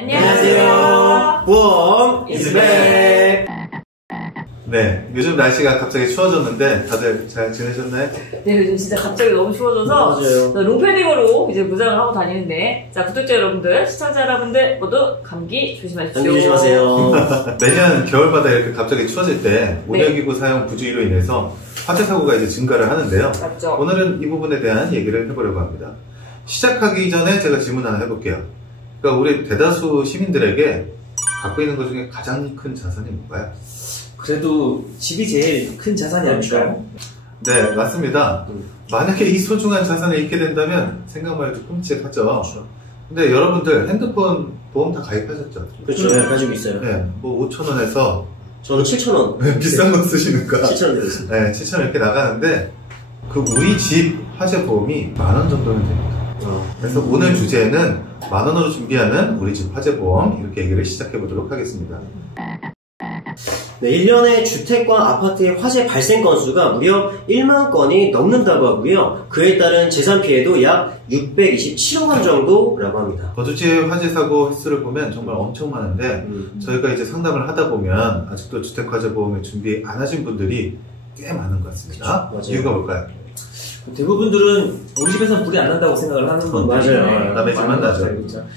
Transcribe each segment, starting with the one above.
안녕하세요. 보험 이즈백. 네, 요즘 날씨가 갑자기 추워졌는데 다들 잘 지내셨나요? 네, 요즘 진짜 갑자기 너무 추워져서 롱패딩으로 이제 무장을 하고 다니는데, 자, 구독자 여러분들, 시청자 여러분들 모두 감기 조심하십시오. 감기 조심하세요. 매년 겨울마다 이렇게 갑자기 추워질 때 온열기구 사용 부주의로 인해서 화재 사고가 이제 증가를 하는데요. 맞죠. 오늘은 이 부분에 대한 얘기를 해보려고 합니다. 시작하기 전에 제가 질문 하나 해볼게요. 그러니까 우리 대다수 시민들에게 갖고 있는 것 중에 가장 큰 자산이 뭔가요? 그래도 집이 제일 큰 자산이 아닐까요? 네, 맞습니다. 만약에 이 소중한 자산을 잃게 된다면 생각만 해도 끔찍하죠. 그렇죠. 근데 여러분들 핸드폰 보험 다 가입하셨죠? 그렇죠. 네, 가지고 있어요. 네, 뭐 5,000원에서 저는 7,000원. 비싼 거 쓰시니까 7,000원 들었습니다. 네, 7,000원 이렇게 나가는데 그 우리 집 화재 보험이 10,000원 정도면 됩니다. 그래서 오늘 주제는 10,000원으로 준비하는 우리 집 화재 보험 이렇게 얘기를 시작해 보도록 하겠습니다. 네, 1년에 주택과 아파트의 화재 발생 건수가 무려 1만 건이 넘는다고 하고요. 그에 따른 재산 피해도 약 627억 원 정도라고 합니다. 거주지 화재 사고 횟수를 보면 정말 엄청 많은데 저희가 이제 상담을 하다 보면 아직도 주택 화재 보험을 준비 안 하신 분들이 꽤 많은 것 같습니다. 그쵸, 이유가 뭘까요? 대부분들은 우리 집에서는 불이 안 난다고 생각을 하는 분들. 맞아요. 남의 집만 나죠.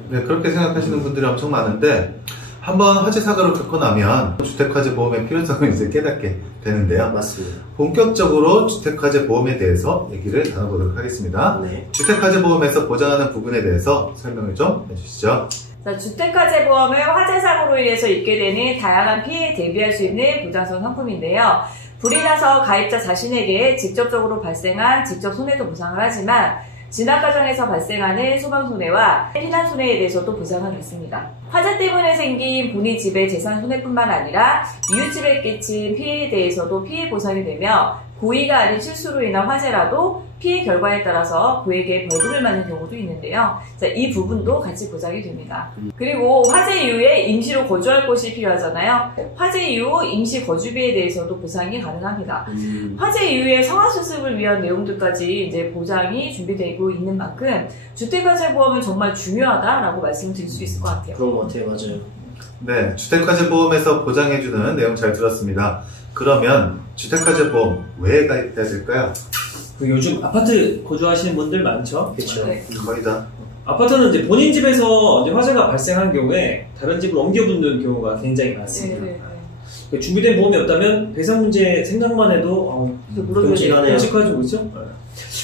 네, 그렇게 생각하시는 분들이 엄청 많은데 한번 화재 사고를 겪고 나면 주택화재 보험의 필요성을 이제 깨닫게 되는데요. 맞습니다. 본격적으로 주택화재 보험에 대해서 얘기를 나눠보도록 하겠습니다. 네. 주택화재 보험에서 보장하는 부분에 대해서 설명을 좀 해주시죠. 자, 주택화재 보험은 화재 사고로 인해서 입게 되는 다양한 피해에 대비할 수 있는 보장성 상품인데요. 불이 나서 가입자 자신에게 직접적으로 발생한 직접 손해도 보상을 하지만 진압 과정에서 발생하는 소방 손해와 피난 손해에 대해서도 보상을 받습니다. 화재 때문에 생긴 본인 집의 재산 손해뿐만 아니라 이웃집에 끼친 피해에 대해서도 피해 보상이 되며 고의가 아닌 실수로 인한 화재라도 피해 결과에 따라서 고액의 벌금을 맞는 경우도 있는데요. 자, 이 부분도 같이 보장이 됩니다. 그리고 화재 이후에 임시로 거주할 곳이 필요하잖아요. 화재 이후 임시 거주비에 대해서도 보상이 가능합니다. 화재 이후에 성화수습을 위한 내용들까지 이제 보장이 준비되고 있는 만큼 주택화재 보험은 정말 중요하다라고 말씀을 드릴 수 있을 것 같아요. 그런 것 같아요. 맞아요. 네, 주택화재 보험에서 보장해주는 내용 잘 들었습니다. 그러면 주택화재 보험 왜 가입해야 될까요? 요즘 아파트 거주하시는 분들 많죠? 그렇죠. 네. 거의 다. 아파트는 이제 본인 집에서 이제 화재가 발생한 경우에 다른 집으로 옮겨붙는 경우가 굉장히 많습니다. 네. 준비된 보험이 없다면 배상 문제 생각만 해도 끔찍하네요. 끔찍하죠, 그렇죠?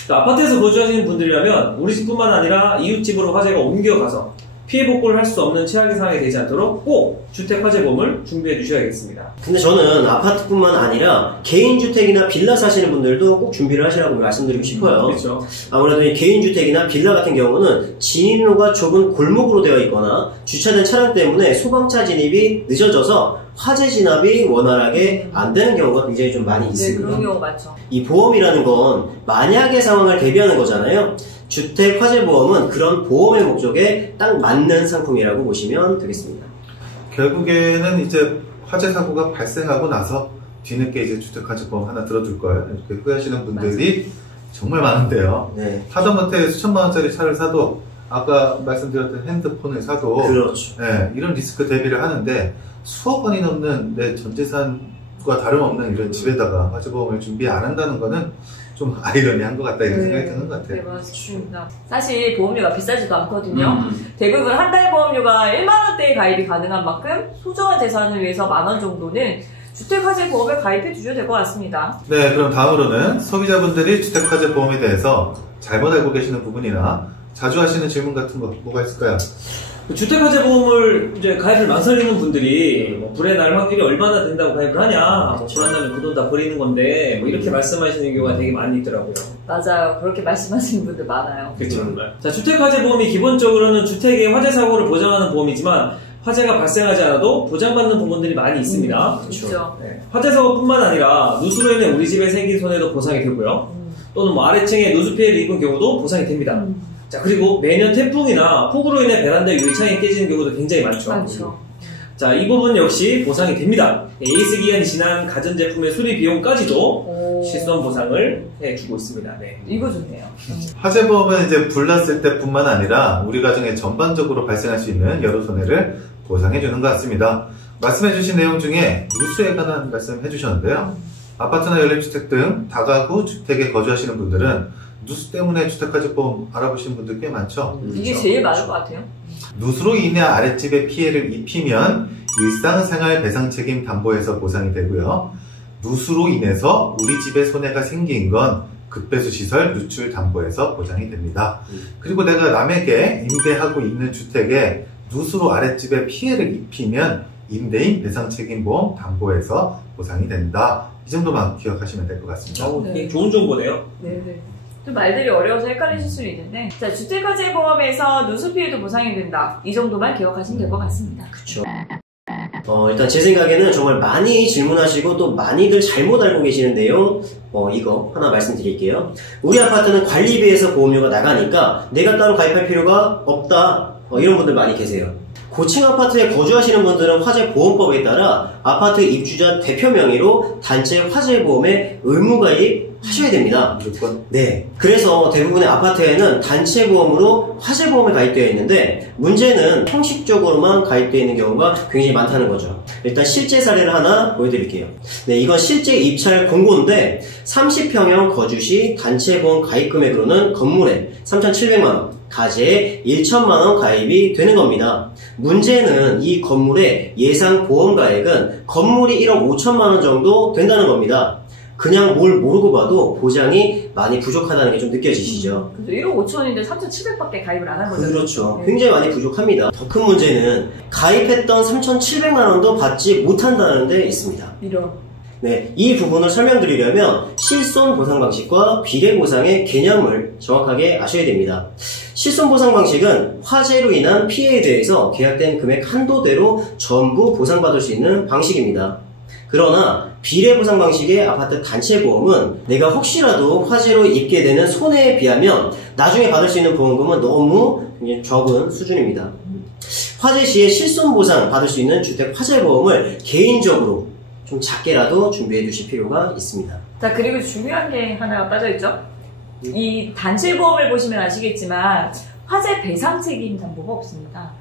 아파트에서 거주하시는 분들이라면 우리 집뿐만 아니라 이웃집으로 화재가 옮겨가서 피해 복구를 할 수 없는 최악의 상황이 되지 않도록 꼭 주택 화재 보험을 준비해 주셔야겠습니다. 근데 저는 아파트뿐만 아니라 개인주택이나 빌라 사시는 분들도 꼭 준비를 하시라고 말씀드리고 싶어요. 그렇죠. 아무래도 이 개인주택이나 빌라 같은 경우는 진입로가 좁은 골목으로 되어 있거나 주차된 차량 때문에 소방차 진입이 늦어져서 화재 진압이 원활하게 안 되는 경우가 굉장히 좀 많이 있습니다. 네, 그런 경우 많죠. 이 보험이라는 건 만약의 상황을 대비하는 거잖아요. 주택 화재 보험은 그런 보험의 목적에 딱 맞는 상품이라고 보시면 되겠습니다. 결국에는 이제 화재 사고가 발생하고 나서 뒤늦게 이제 주택화재 보험 하나 들어둘 걸 이렇게 후회하시는 분들이 맞아요. 정말 많은데요. 네. 하다못해 수천만 원짜리 차를 사도 아까 말씀드렸던 핸드폰을 사도 그렇죠. 네, 이런 리스크 대비를 하는데 수억 원이 넘는 내 전재산과 다름없는 이런 집에다가 화재 보험을 준비 안 한다는 거는 좀 아이러니한 것 같다 이런 생각이 드는 것 같아요. 네, 맞습니다. 사실 보험료가 비싸지도 않거든요. 대부분 한 달 보험료가 1만 원대에 가입이 가능한 만큼 소중한 재산을 위해서 10,000원 정도는 주택화재 보험에 가입해 주셔야 될 것 같습니다. 네, 그럼 다음으로는 소비자분들이 주택화재 보험에 대해서 잘못 알고 계시는 부분이나 자주 하시는 질문 같은 거 뭐가 있을까요? 주택화재 보험을 이제 가입을 망설이는 분들이 뭐 불에 날 확률이 얼마나 된다고 가입을 하냐, 불안하면 그 돈 다 버리는 건데 뭐 이렇게 말씀하시는 경우가 되게 많이 있더라고요. 맞아요. 그렇게 말씀하시는 분들 많아요. 그렇죠. 자, 주택화재 보험이 기본적으로는 주택의 화재 사고를 보장하는 보험이지만 화재가 발생하지 않아도 보장받는 부분들이 많이 있습니다. 그렇죠. 네. 화재 사고뿐만 아니라 누수로 인해 우리 집에 생긴 손해도 보상이 되고요. 또는 뭐 아래층에 누수 피해를 입은 경우도 보상이 됩니다. 자, 그리고 매년 태풍이나 폭우로 인해 베란다 유리창이 깨지는 경우도 굉장히 많죠. 자, 이 부분 역시 보상이 됩니다. AS 기간이 지난 가전제품의 수리 비용까지도 실손 보상을 해주고 있습니다. 네. 이거 좋네요. 화재보험은 이제 불났을 때뿐만 아니라 우리 가정에 전반적으로 발생할 수 있는 여러 손해를 보상해주는 것 같습니다. 말씀해주신 내용 중에 누수에 관한 말씀 해주셨는데요. 아파트나 연립주택 등 다가구 주택에 거주하시는 분들은 누수 때문에 주택화재보험 알아보시는 분들 꽤 많죠. 이게 제일 많을 것 같아요. 누수로 인해 아랫집에 피해를 입히면 일상생활 배상 책임 담보에서 보상이 되고요. 누수로 인해서 우리 집에 손해가 생긴 건 급배수 시설 누출 담보에서 보장이 됩니다. 그리고 내가 남에게 임대하고 있는 주택에 누수로 아랫집에 피해를 입히면 임대인 배상 책임 보험 담보에서 보상이 된다. 이 정도만 기억하시면 될 것 같습니다. 네. 좋은 정보네요. 네네. 좀 말들이 어려워서 헷갈리실 수는 있는데, 자, 주택화재보험에서 누수 피해도 보상이 된다. 이 정도만 기억하시면 될 것 같습니다. 그쵸. 일단 제 생각에는 정말 많이 질문하시고 또 많이들 잘못 알고 계시는 내용, 이거 하나 말씀드릴게요. 우리 아파트는 관리비에서 보험료가 나가니까 내가 따로 가입할 필요가 없다. 이런 분들 많이 계세요. 고층 아파트에 거주하시는 분들은 화재보험법에 따라 아파트 입주자 대표 명의로 단체 화재보험에 의무가입 하셔야 됩니다. 무조건. 네. 그래서 대부분의 아파트에는 단체 보험으로 화재보험에 가입되어 있는데 문제는 형식적으로만 가입되어 있는 경우가 굉장히 많다는 거죠. 일단 실제 사례를 하나 보여드릴게요. 네, 이건 실제 입찰 공고인데 30평형 거주 시 단체 보험 가입 금액으로는 건물에 3,700만원, 가재에 1,000만원 가입이 되는 겁니다. 문제는 이 건물의 예상 보험 가액은 건물이 1억 5천만원 정도 된다는 겁니다. 그냥 뭘 모르고 봐도 보장이 많이 부족하다는 게 좀 느껴지시죠? 1억 5천인데 3,700밖에 가입을 안 한 거잖아요. 그렇죠. 네. 굉장히 많이 부족합니다. 더 큰 문제는 가입했던 3,700만원도 받지 못한다는 데 있습니다. 이런. 네, 이 부분을 설명드리려면 실손 보상 방식과 비례 보상의 개념을 정확하게 아셔야 됩니다. 실손 보상 방식은 화재로 인한 피해에 대해서 계약된 금액 한도대로 전부 보상받을 수 있는 방식입니다. 그러나 비례 보상 방식의 아파트 단체 보험은 내가 혹시라도 화재로 입게 되는 손해에 비하면 나중에 받을 수 있는 보험금은 너무 적은 수준입니다. 화재 시에 실손 보상 받을 수 있는 주택 화재 보험을 개인적으로 좀 작게라도 준비해 두실 필요가 있습니다. 자, 그리고 중요한 게 하나가 빠져있죠? 이 단체 보험을 보시면 아시겠지만 화재 배상 책임 담보가 없습니다.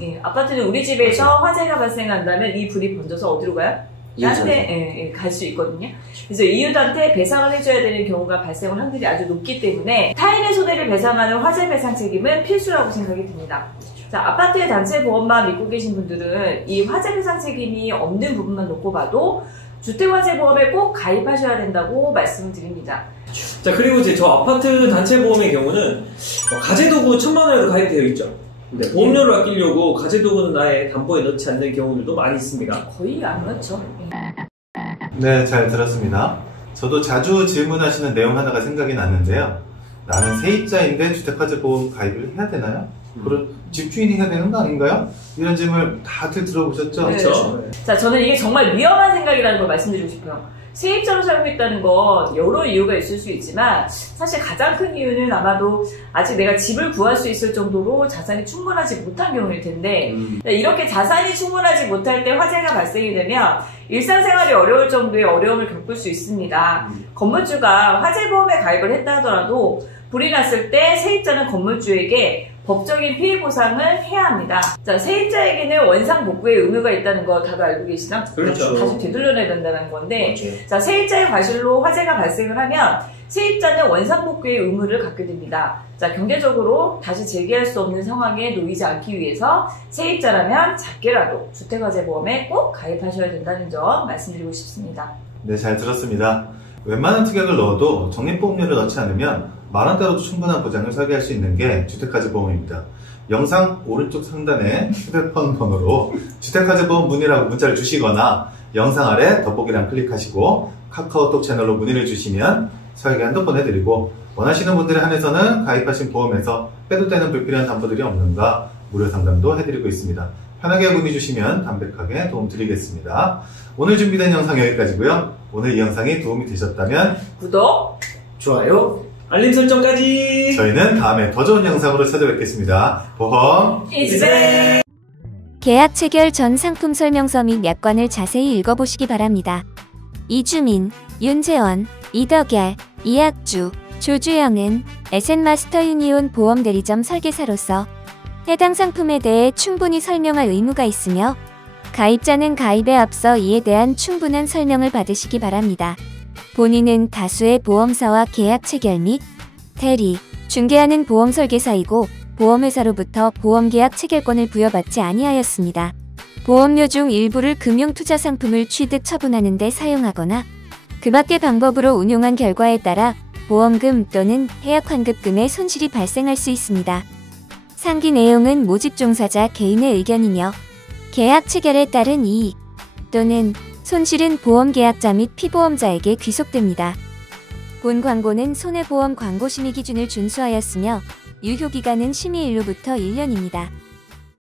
예, 아파트는 우리 집에서 화재가 발생한다면 이 불이 번져서 어디로 가요? 이웃한테 갈 수 있거든요. 그래서 이웃한테 배상을 해줘야 되는 경우가 발생할 확률이 아주 높기 때문에 타인의 손해를 배상하는 화재 배상 책임은 필수라고 생각이 듭니다. 자, 아파트의 단체 보험만 믿고 계신 분들은 이 화재 배상 책임이 없는 부분만 놓고 봐도 주택화재보험에 꼭 가입하셔야 된다고 말씀을 드립니다. 자, 그리고 이제 저 아파트 단체 보험의 경우는 가재도구 1,000만원에도 가입되어 있죠. 네, 보험료를 아끼려고 가재도구는 아예 담보에 넣지 않는 경우들도 많이 있습니다. 거의 안 그렇죠. 네, 잘 들었습니다. 저도 자주 질문하시는 내용 하나가 생각이 났는데요. 나는 세입자인데 주택화재보험 가입을 해야 되나요? 그럼 집주인이 해야 되는 거 아닌가요? 이런 질문을 다들 들어보셨죠? 네. 그렇죠. 자, 저는 이게 정말 위험한 생각이라는 걸 말씀드리고 싶어요. 세입자로 살고 있다는 건 여러 이유가 있을 수 있지만 사실 가장 큰 이유는 아마도 아직 내가 집을 구할 수 있을 정도로 자산이 충분하지 못한 경우일 텐데 이렇게 자산이 충분하지 못할 때 화재가 발생이 되면 일상생활이 어려울 정도의 어려움을 겪을 수 있습니다. 건물주가 화재보험에 가입을 했다 하더라도 불이 났을 때 세입자는 건물주에게 법적인 피해 보상을 해야 합니다. 자, 세입자에게는 원상 복구의 의무가 있다는 거 다들 알고 계시나? 그렇죠. 다시 되돌려내야 된다는 건데, 그렇죠. 자, 세입자의 과실로 화재가 발생을 하면 세입자는 원상 복구의 의무를 갖게 됩니다. 자, 경제적으로 다시 재개할 수 없는 상황에 놓이지 않기 위해서 세입자라면 작게라도 주택화재보험에 꼭 가입하셔야 된다는 점 말씀드리고 싶습니다. 네, 잘 들었습니다. 웬만한 특약을 넣어도 적립보험료를 넣지 않으면 만원대로도 충분한 보장을 설계할 수 있는 게 주택화재보험입니다. 영상 오른쪽 상단에 휴대폰 번호로 주택화재보험 문의라고 문자를 주시거나 영상 아래 덧보기란 클릭하시고 카카오톡 채널로 문의를 주시면 설계안도 보내드리고 원하시는 분들에 한해서는 가입하신 보험에서 빼도 되는 불필요한 담보들이 없는가 무료 상담도 해드리고 있습니다. 편하게 문의 주시면 담백하게 도움 드리겠습니다. 오늘 준비된 영상 여기까지고요. 오늘 이 영상이 도움이 되셨다면 구독, 좋아요. 알림 설정까지! 저희는 다음에 더 좋은 영상으로 찾아뵙겠습니다. 보험 이즈베! 계약 체결 전 상품 설명서 및 약관을 자세히 읽어보시기 바랍니다. 이주민, 윤재원, 이덕열, 이학주, 조주영은 에셋마스터 유니온 보험 대리점 설계사로서 해당 상품에 대해 충분히 설명할 의무가 있으며 가입자는 가입에 앞서 이에 대한 충분한 설명을 받으시기 바랍니다. 본인은 다수의 보험사와 계약 체결 및 대리, 중개하는 보험 설계사이고 보험회사로부터 보험계약 체결권을 부여받지 아니하였습니다. 보험료 중 일부를 금융투자 상품을 취득 처분하는 데 사용하거나 그 밖의 방법으로 운용한 결과에 따라 보험금 또는 해약 환급금의 손실이 발생할 수 있습니다. 상기 내용은 모집 종사자 개인의 의견이며 계약 체결에 따른 이익 또는 손실은 보험계약자 및 피보험자에게 귀속됩니다. 본 광고는 손해보험 광고 심의 기준을 준수하였으며 유효기간은 심의일로부터 1년입니다.